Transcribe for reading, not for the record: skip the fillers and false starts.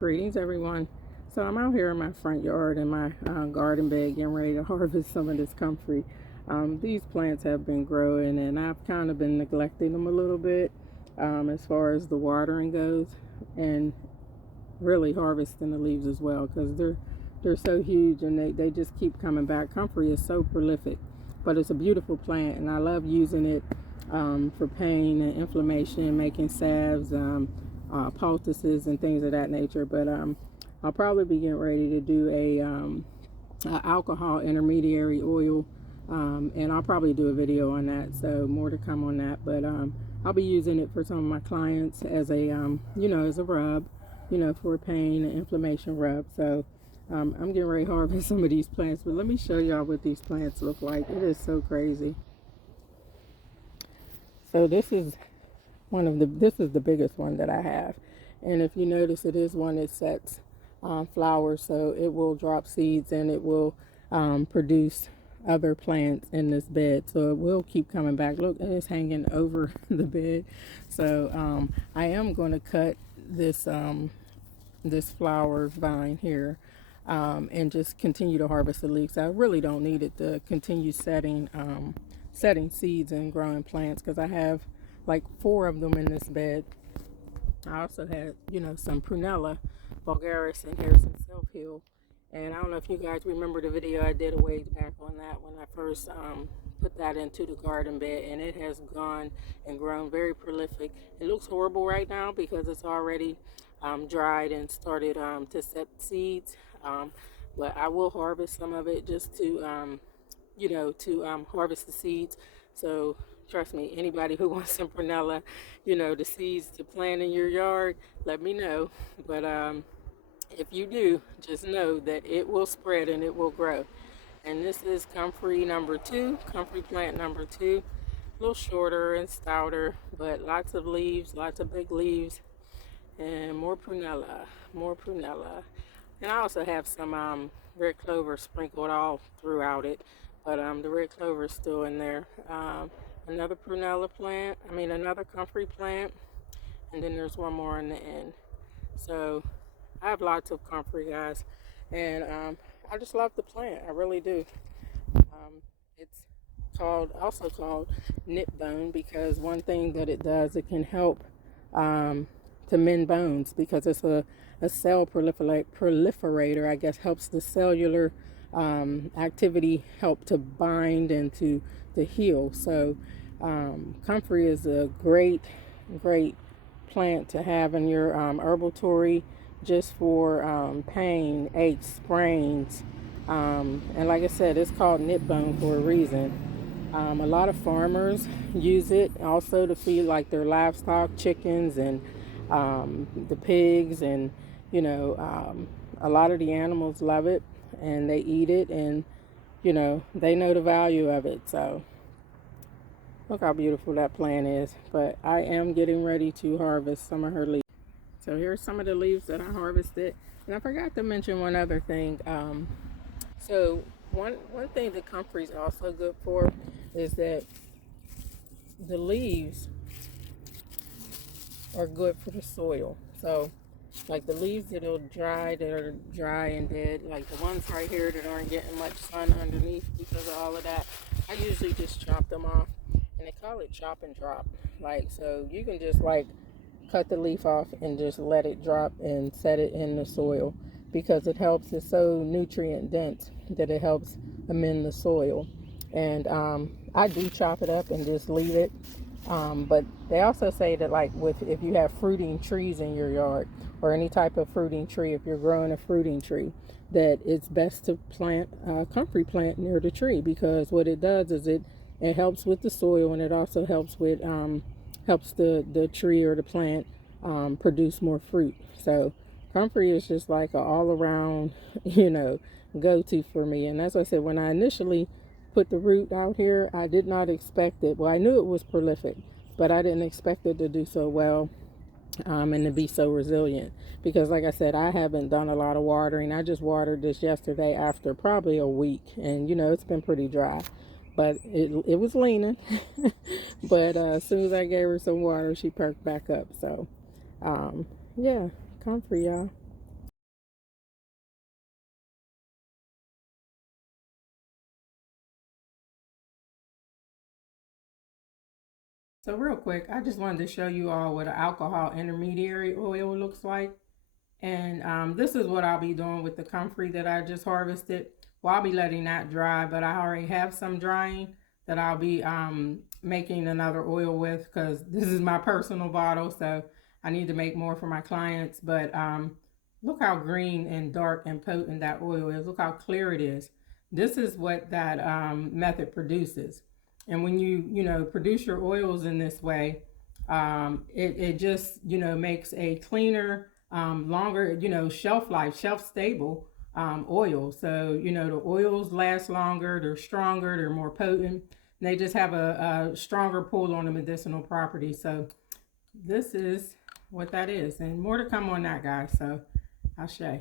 Greetings, everyone. So I'm out here in my front yard in my garden bed getting ready to harvest some of this comfrey. These plants have been growing and I've kind of been neglecting them a little bit as far as the watering goes, and really harvesting the leaves as well because they're so huge and they just keep coming back. Comfrey is so prolific, but it's a beautiful plant and I love using it for pain and inflammation, making salves, poultices and things of that nature. But I'll probably be getting ready to do a alcohol intermediary oil, and I'll probably do a video on that, so more to come on that. But I'll be using it for some of my clients as a as a rub, for pain and inflammation rub. So I'm getting ready to harvest some of these plants, but let me show y'all what these plants look like. It is so crazy. So this is the biggest one that I have, and if you notice, it is one that sets flowers, so it will drop seeds and it will produce other plants in this bed, so it will keep coming back. Look, it's hanging over the bed. So I am going to cut this flower vine here, and just continue to harvest the leaves. I really don't need it to continue setting seeds and growing plants because I have like 4 of them in this bed. I also had, some prunella vulgaris in here, some self-heal. And I don't know if you guys remember the video I did a ways back on that when I first put that into the garden bed, and it has gone and grown very prolific. It looks horrible right now because it's already dried and started to set seeds. But I will harvest some of it just to harvest the seeds. So trust me, anybody who wants some prunella, the seeds to plant in your yard, let me know. But if you do, just know that it will spread and it will grow. And this is comfrey number 2, comfrey plant number 2. A little shorter and stouter, but lots of leaves, lots of big leaves, and more prunella, more prunella. And I also have some red clover sprinkled all throughout it, but the red clover is still in there. Another prunella plant, another comfrey plant, and then there's one more in the end. So I have lots of comfrey, guys, and I just love the plant. I really do. It's also called knit bone because one thing that it does, it can help to mend bones because it's a cell proliferator. I guess helps the cellular activity help to bind and to heal. So comfrey is a great plant to have in your arboretum, just for pain, aches, sprains, and like I said, it's called knit bone for a reason. A lot of farmers use it also to feed like their livestock, chickens and the pigs, and a lot of the animals love it and they eat it, and they know the value of it. So look how beautiful that plant is. But I am getting ready to harvest some of her leaves. So here's some of the leaves that I harvested. And I forgot to mention one other thing. So one thing that comfrey is also good for is that the leaves are good for the soil. So like the leaves that are dry and dead, like the ones right here that aren't getting much sun underneath because of all of that, I usually just chop them off, and they call it chop and drop. Like, so you can just like cut the leaf off and just let it drop and set it in the soil because it helps. It's so nutrient dense that it helps amend the soil. And I do chop it up and just leave it. But they also say that like if you have fruiting trees in your yard or any type of fruiting tree, if you're growing a fruiting tree, that it's best to plant a comfrey plant near the tree because what it does is it helps with the soil, and it also helps with helps the tree or the plant produce more fruit. So comfrey is just like an all around go-to for me. And as I said, when I initially put the root out here, I did not expect it. Well, I knew it was prolific, but I didn't expect it to do so well and to be so resilient because like I said, I haven't done a lot of watering. I just watered this yesterday after probably a week, and it's been pretty dry, but it was leaning. But as soon as I gave her some water, she perked back up. So yeah, comfrey, y'all. So real quick, I just wanted to show you all what an alcohol intermediary oil looks like. And this is what I'll be doing with the comfrey that I just harvested. Well, I'll be letting that dry, but I already have some drying that I'll be making another oil with, because this is my personal bottle, so I need to make more for my clients. But look how green and dark and potent that oil is. Look how clear it is. This is what that method produces. And when you produce your oils in this way, it just makes a cleaner, longer, shelf life, shelf stable oil. So the oils last longer, they're stronger, they're more potent, and they just have a stronger pull on the medicinal properties. So this is what that is, and more to come on that, guys. So Ashe.